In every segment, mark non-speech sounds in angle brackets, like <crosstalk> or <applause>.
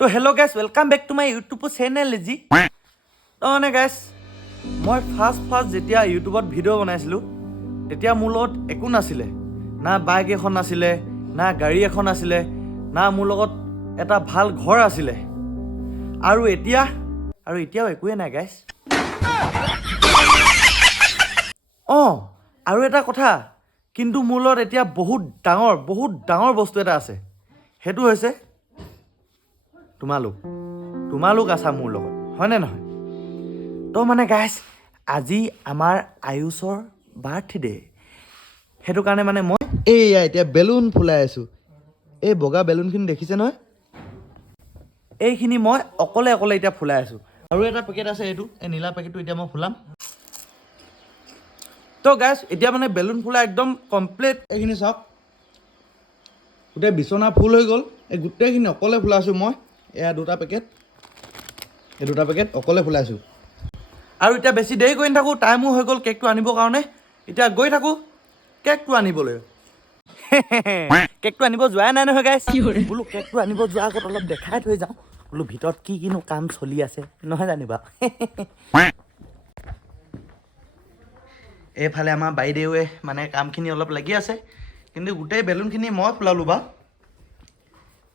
তো hello' guys welcome back to my YouTube channel জি তো মানে গাইছ মই ফাৰ্ষ্ট ফাৰ্ষ্ট যেতিয়া ইউটিউবত ভিডিঅ' বনাইছিলোঁ তেতিয়া মোৰ লগত একো নাছিলে। না বাইক এখন আছিলে না গাড়ী এখন আছিলে না মোৰ লগত এটা ভাল ঘৰ আছিলে। আৰু এতিয়া আৰু এতিয়াও একোৱে নাই গাইছ অঁ আৰু এটা কথা কিন্তু মোৰ লগত এতিয়া বহুত ডাঙৰ বহুত ডাঙৰ বস্তু এটা আছে। সেইটো হৈছে তোমালোক তোমালোক আছা মোৰ লগত হয়নে নহয়? তো মানে গাইছ আজি আমাৰ আয়ুষৰ বাৰ্থডে। সেইটো কাৰণে মানে মই এইয়া এতিয়া বেলুন ফুলাই আছোঁ। এই বগা বেলুনখিনি দেখিছে নহয়? এইখিনি মই অকলে অকলে এতিয়া ফুলাই আছোঁ। আৰু এটা পেকেট আছে এইটো এই নীলা পেকেটটো এতিয়া মই ফুলাম। তো গাইছ এতিয়া মানে বেলুন ফুলা একদম কমপ্লিট এইখিনি চাওক। গোটেই বিচনা ফুল হৈ গ'ল। এই গোটেইখিনি অকলে ফুলাইছোঁ মই। এয়া দুটা পেকেট। এই দুটা পেকেট অকলে ফুলাইছোঁ আৰু এতিয়া বেছি দেৰি কৰি নাথাকোঁ টাইমো হৈ গ'ল কেকটো আনিবৰ কাৰণে। এতিয়া গৈ থাকোঁ কেকটো আনিবলৈ। <laughs> কেকটো আনিব যোৱাই নাই নহয় গাইছ বোলো কেকটো আনিব যোৱাৰ আগত অলপ দেখাই থৈ যাওঁ। বোলো ভিতৰত কি কিনো কাম চলি আছে নহয় জানিবা। <laughs> এইফালে আমাৰ বাইদেৱে মানে কামখিনি অলপ লাগি আছে। কিন্তু গোটেই বেলুনখিনি মই ফুলালোঁ বাৰু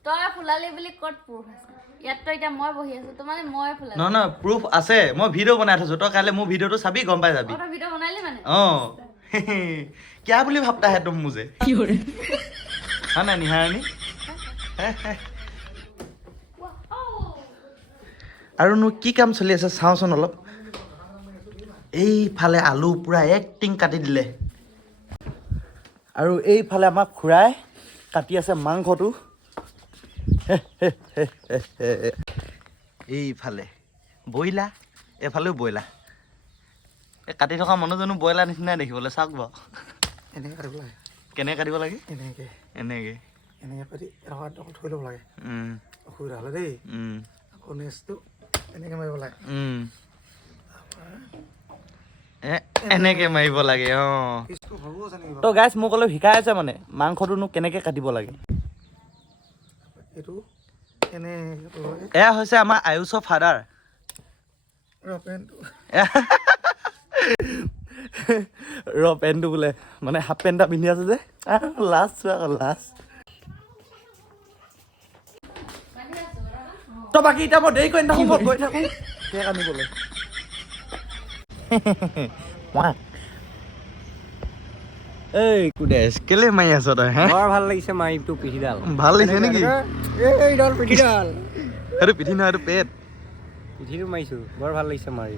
তই ফুলালি বুলি ক'ত প্ৰুফ আছে? ইয়াততো এতিয়া মই বহি আছো তো মানে মই ফুলালো। নহয় নহয় প্ৰুফ আছে। মই ভিডিঅ' বনাই থৈছোঁ। তই কাইলৈ মোৰ ভিডিঅ'টো চাবি গম পাই যাবি। তই ভিডিঅ' বনালি মানে? অঁ। <laughs> কিয়া বুলি ভাবতা হে তুম মুজে? হয় নাই নিহাৰণী? আৰুনো কি কাম চলি আছে চাওঁচোন অলপ। এইফালে আলু পূৰা এক্টিং কাটি দিলে। আৰু এইফালে আমাক খুৰাই কাটি আছে মাংসটো। এইফালে বইলা? এইফালেও বইলা। এই কাটি থকা মানুহজনো ব্ৰইলাৰ নিচিনাই দেখিবলৈ চাওক বাৰু। এনেকৈ কাটিব লাগে। কেনেকৈ কাটিব লাগে? এনেকৈ। এনেকৈ। এনেকৈ কাটি এডোখৰ অকল থৈ ল'ব লাগে। অসুবিধা হ'লে দেই। আকৌ নেক্সটটো এনেকৈ মাৰিব লাগে। এনেকৈ মাৰিব লাগে অঁ। তো গাইছ মোক অলপ শিকাই আছে মানে মাংসটোনো কেনেকৈ কাটিব লাগে। এইটো? লাগে এয়া হৈছে আমাৰ আয়ুষৰ ফাদাৰ <laughs> ৰ পেণ্টটো। বোলে মানে হাফ পেণ্ট এটা পিন্ধি আছে যে। লাষ্ট চোৱা আকৌ লাষ্ট তো বাকী এতিয়া মই দেৰি কৰি নাথাকোঁ মই গৈ থাকোঁ। কেক আনিবলৈ। <laughs> এই কুদেশ কেলে মাৰি আছ তই হে? বৰ ভালো লাগিছে মাৰিটো পিঠিডাল। ভালো লাগিছে নেকি? এইডাল পিঠিডাল। সেইটো পিঠি নহয় সেইটো পেট। পিঠিটো মাৰিছোঁ বৰ ভালো লাগিছে মাৰি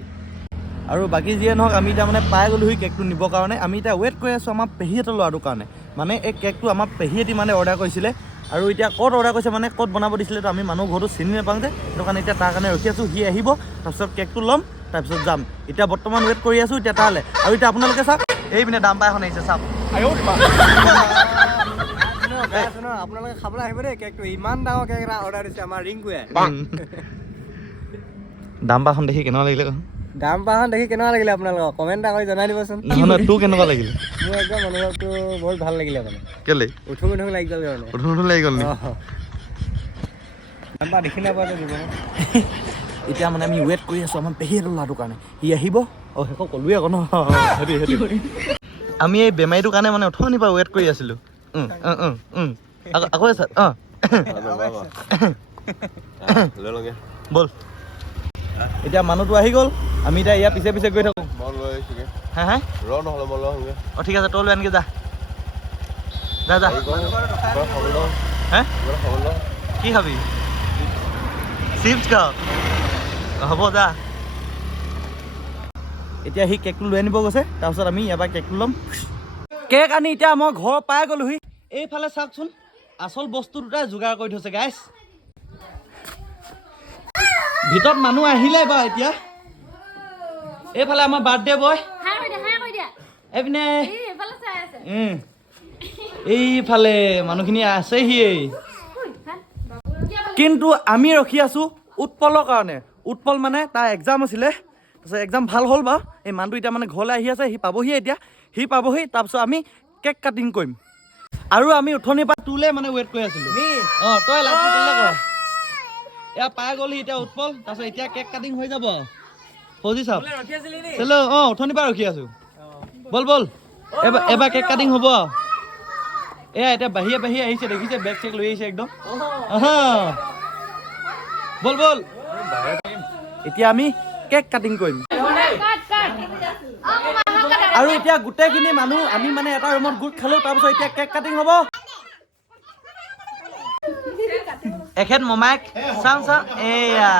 আৰু বাকী যিয়ে নহওক আমি এতিয়া মানে পাই গ'লোহি কেকটো নিবৰ কাৰণে। আমি এতিয়া ৱেইট কৰি আছোঁ আমাৰ পেহীহঁতৰ ল'ৰাটোৰ কাৰণে। মানে এই কেকটো আমাৰ পেহীহঁতি মানে অৰ্ডাৰ কৰিছিলে। আৰু এতিয়া ক'ত অৰ্ডাৰ কৰিছে মানে ক'ত বনাব দিছিলে তো আমি মানুহ ঘৰটো চিনি নাপাওঁ যে। সেইটো কাৰণে এতিয়া তাৰ কাৰণে ৰখি আছোঁ সি আহিব তাৰপিছত কেকটো ল'ম তাৰপিছত যাম। এতিয়া বৰ্তমান ৱেইট কৰি আছোঁ এতিয়া তালৈ। আৰু এতিয়া আপোনালোকে চাওক এই পিনে দাম পাই এখন আহিছে চাওক। আপোনালোকে খাবলৈ আহিব দেই কেকটো। ইমান ডাঙৰ কেক এটা অৰ্ডাৰ দিছে আমাৰ ৰিংকুৱে দাম দেখি কেনেকুৱা লাগিলে? দাম পাহন দেখি কেনেকুৱা লাগিলে আপোনালোকক? কমেণ্ট এটা কৰি জনাই দিবচোন। নহয় নহয় তোৰ কেনেকুৱা লাগিলে? মোৰ একদম অনুভৱটো বহুত ভালো লাগিলে মানে। কেলে? উঠুং উঠুং লাগি গ'ল মানে। প্ৰথম প্ৰথম লাগি গ'ল দেখি নাপাওঁ জীৱনত এতিয়া মানে আমি ৱেইট কৰি আছোঁ আমাৰ পেহীহঁতৰ ল'ৰাটোৰ কাৰণে। সি আহিব। অঁ শেষত ক'লোৱে আকৌ ন? সেইটো সেইটো আমি এই বেমাৰীটোৰ কাৰণে মানে অথনিৰ পৰা ৱেইট কৰি আছিলোঁ। আকৌ আকৌ অঁ ব'ল। এতিয়া মানুহটো আহি গ'ল আমি এতিয়া ইয়াৰ পিছে পিছে গৈ থাকোঁ। হা হা? অঁ ঠিক আছে তই লৈ আনকৈ যা। যা যা। হে? কি খাবি? চিপছ খাওঁ। হ'ব যা। এতিয়া সি কেকটো লৈ আনিব গৈছে তাৰপিছত আমি ইয়াৰ পৰা কেকটো ল'ম। কেক আনি এতিয়া মই ঘৰ পাই গ'লোহি। এইফালে চাওকচোন আচল বস্তু দুটাই যোগাৰ কৰি থৈছে গাইছ ভিতৰত মানুহ আহিলে বাৰু এতিয়া। এইফালে আমাৰ বাৰ্থডে বয় হাই কৰি দিয়া হাই কৰি দিয়া এইপিনে। এই এইফালে মানুহখিনি আছেহিয়েই ভাল। কিন্তু আমি ৰখি আছোঁ উৎপলৰ কাৰণে। উৎপল মানে তাৰ এক্সাম আছিলে। তাৰপিছত এক্সাম ভালো হ'ল বাৰু এই মানুহটো এতিয়া মানে ঘৰলৈ আহি আছে সি পাবহি এতিয়া। সি পাবহি তাৰপিছত আমি কেক কাটিং কৰিম। আৰু আমি উঠনিৰ পৰা তোলে মানে ৱেইট কৰি আছিলোঁ। অঁ তই এয়া পাই গ'লহি এতিয়া উৎপল তাৰপিছত এতিয়া কেক কাটিং হৈ যাব। ফৌজি চাওক। হেল্ল' অঁ অথনিৰ পৰা ৰখি আছো। বল বল। এবাৰ এবাৰ কেক কাটিং হ'ব। আৰু এয়া এতিয়া বাহিৰে বাহিৰে আহিছে দেখিছে বেগ চেক লৈ আহিছে একদম। বল বল। এতিয়া আমি কেক কাটিং কৰিম। আৰু এতিয়া গোটেইখিনি মানুহ আমি মানে এটা ৰুমত গোট খালো তাৰপিছত এতিয়া কেক কাটিং হ'ব। এখেত মমাইক চাওঁ চাওঁ এয়া।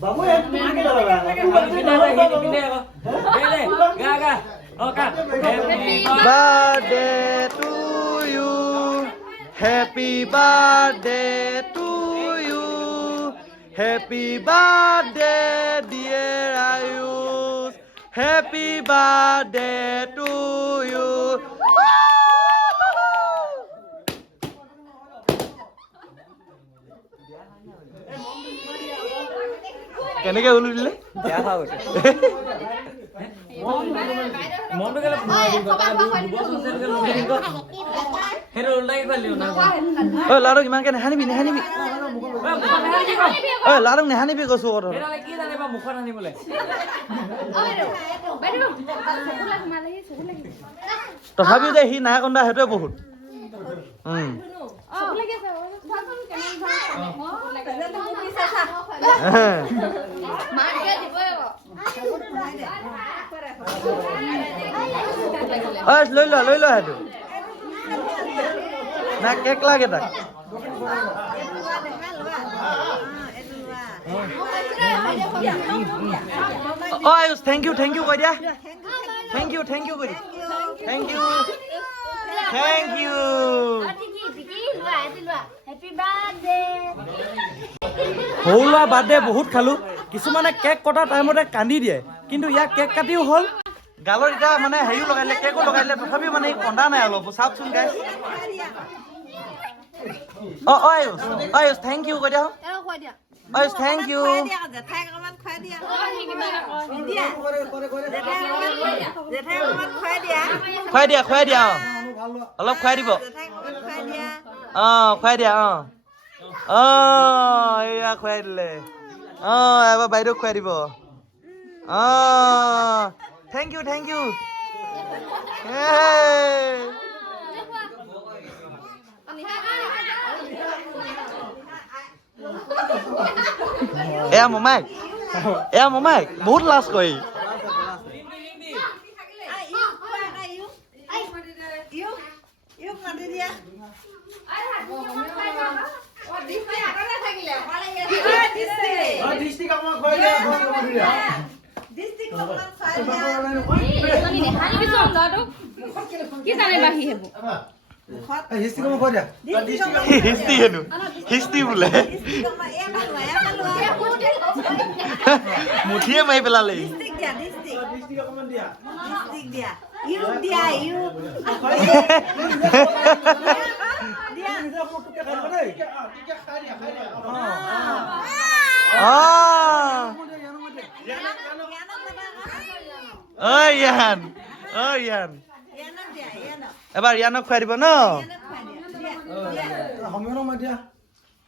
Bamu ya, ke mana dah bawa? Pindah dah, ini pindah kok. Bele, gak gak. Oke. Happy birthday to you. Happy birthday to you. Happy birthday dear Ayus. Happy birthday to you. কেনেকে ওলো দিলে? বেয়া হৈ গৈছে ঐ ল'ৰাটোক ইমানকে নেহানিবি নেহানিবি। ঐ ল'ৰাটোক নেহানিবি কৈছো কথা সোমালেহি চকুলে তথাপিও যে সি নাই কন্দা সেইটোৱে বহুত। અસ લઈ લો લઈ લો હેડુ ના કેક લાગે તા ઓ Ayush thank you thank you કર્યા થેન્ક યુ થેન્ક યુ કર્યા થેન્ક યુ Thank you. সৰু ল'ৰা বাৰ্থডে বহুত খালোঁ। কিছুমানে কেক কটা টাইমতে কান্দি দিয়ে কিন্তু ইয়াক কেক কাটিও হ'ল। গালত এতিয়া মানে হেৰিও লগাই দিলে কেকো লগাই দিলে তথাপিও মানে কন্দা নাই অলপ। চাওকচোন গাইছ অ আয়ুষ। আয়ুষ থেংক ইউ কৈ দিয়া আয়ুষ থেংক ইউ খুৱাই দিয়া খুৱাই দিয়া। অলপ খুৱাই দিব। অ খুৱাই দিয়া অ অ এয়া খুৱাই দিলে। অ এবাৰ বাইদেউক খুৱাই দিব। অ থেংক ইউ থেংক ইউ এয়া মমাইক এয়া মমাইক বহুত লাজ কৰি। মুঠিয়ে মাৰি পেলালে দিয়া ডিষ্ট্ৰিক্ট দিয়া ইয়ানক এবাৰ ইয়ানক খুৱাই দিব ন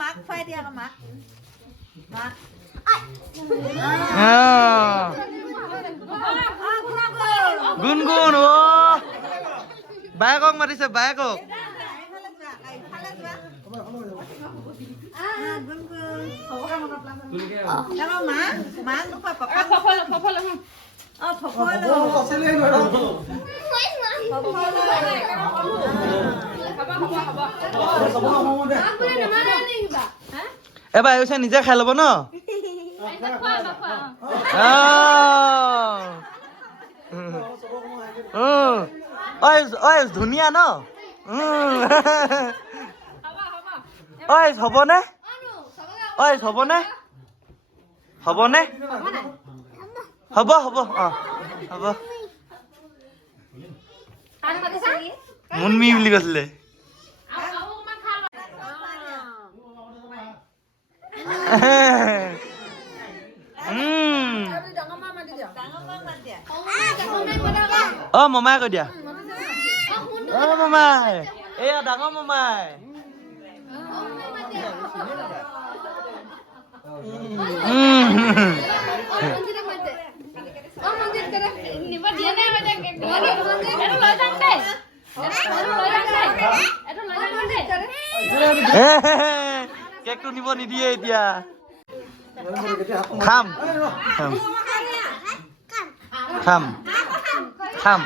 মাক খুৱাই দিয়া মাক মাকো গুণগুণ অ বায়েকক মাতিছে বায়েকক। এইফালে যোৱা ইফালে যোৱা অঁ গুণ গুণ তাৰপৰা মা মাক নোখোৱা পাপা ফফল ফফল অঁ ফকলো আছিলেই নোৱাৰো ফকলো হ'ব হ'ব হ'ব এবাৰ আহিছে নিজে খাই ল'ব ন? ধুনীয়া ন। ঐ হ'বনে? ঐ হ'বনে? হ'বনে? হ'ব হ'ব অঁ। হ'ব। মুনমি বুলি কৈছিলে। অ মমাই কৈ দিয়া অ মমাই এয়া ডাঙৰ মমাই কেকটো। নিব নিদিয়ে এতিয়া। খাম। খাম। খাম। খাম।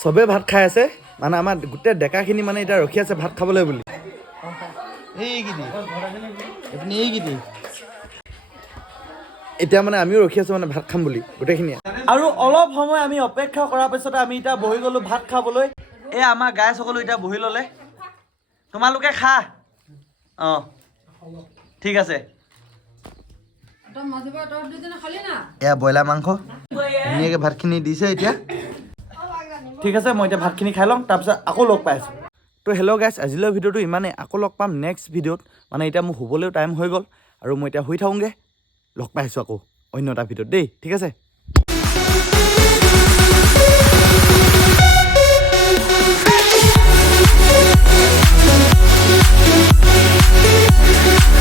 চবে ভাত খাই আছে। মানে আমাৰ গোটেই ডেকাখিনি মানে এতিয়া ৰখি আছে ভাত খাবলৈ বুলি। এইকেইটি এইপিনে এইকেইটি এতিয়া মানে আমিও ৰখি আছো মানে ভাত খাম বুলি গোটেইখিনিয়ে। আৰু অলপ সময় আমি অপেক্ষা কৰাৰ পিছতে আমি এতিয়া বহি গলো ভাত খাবলৈ। এই আমাৰ গাই সকলো এতিয়া বহি ল'লে। তোমালোকে খা। অঁ ঠিক আছে। এয়া ব্ৰইলাৰ মাংস। ধুনীয়াকৈ ভাতখিনি দিছে এতিয়া। ঠিক আছে মই এতিয়া ভাতখিনি খাই লওঁ তাৰপিছত আকৌ লগ পাই আছোঁ। তো হেল্ল' গাইছ আজিলৈ ভিডিঅ'টো ইমানেই আকৌ লগ পাম নেক্সট ভিডিঅ'ত। মানে এতিয়া মোৰ শুবলৈও টাইম হৈ গ'ল আৰু মই এতিয়া শুই থাকোঁগৈ। লগ পাই আছোঁ আকৌ অন্য এটা ভিডিঅ'ত দেই ঠিক আছে We'll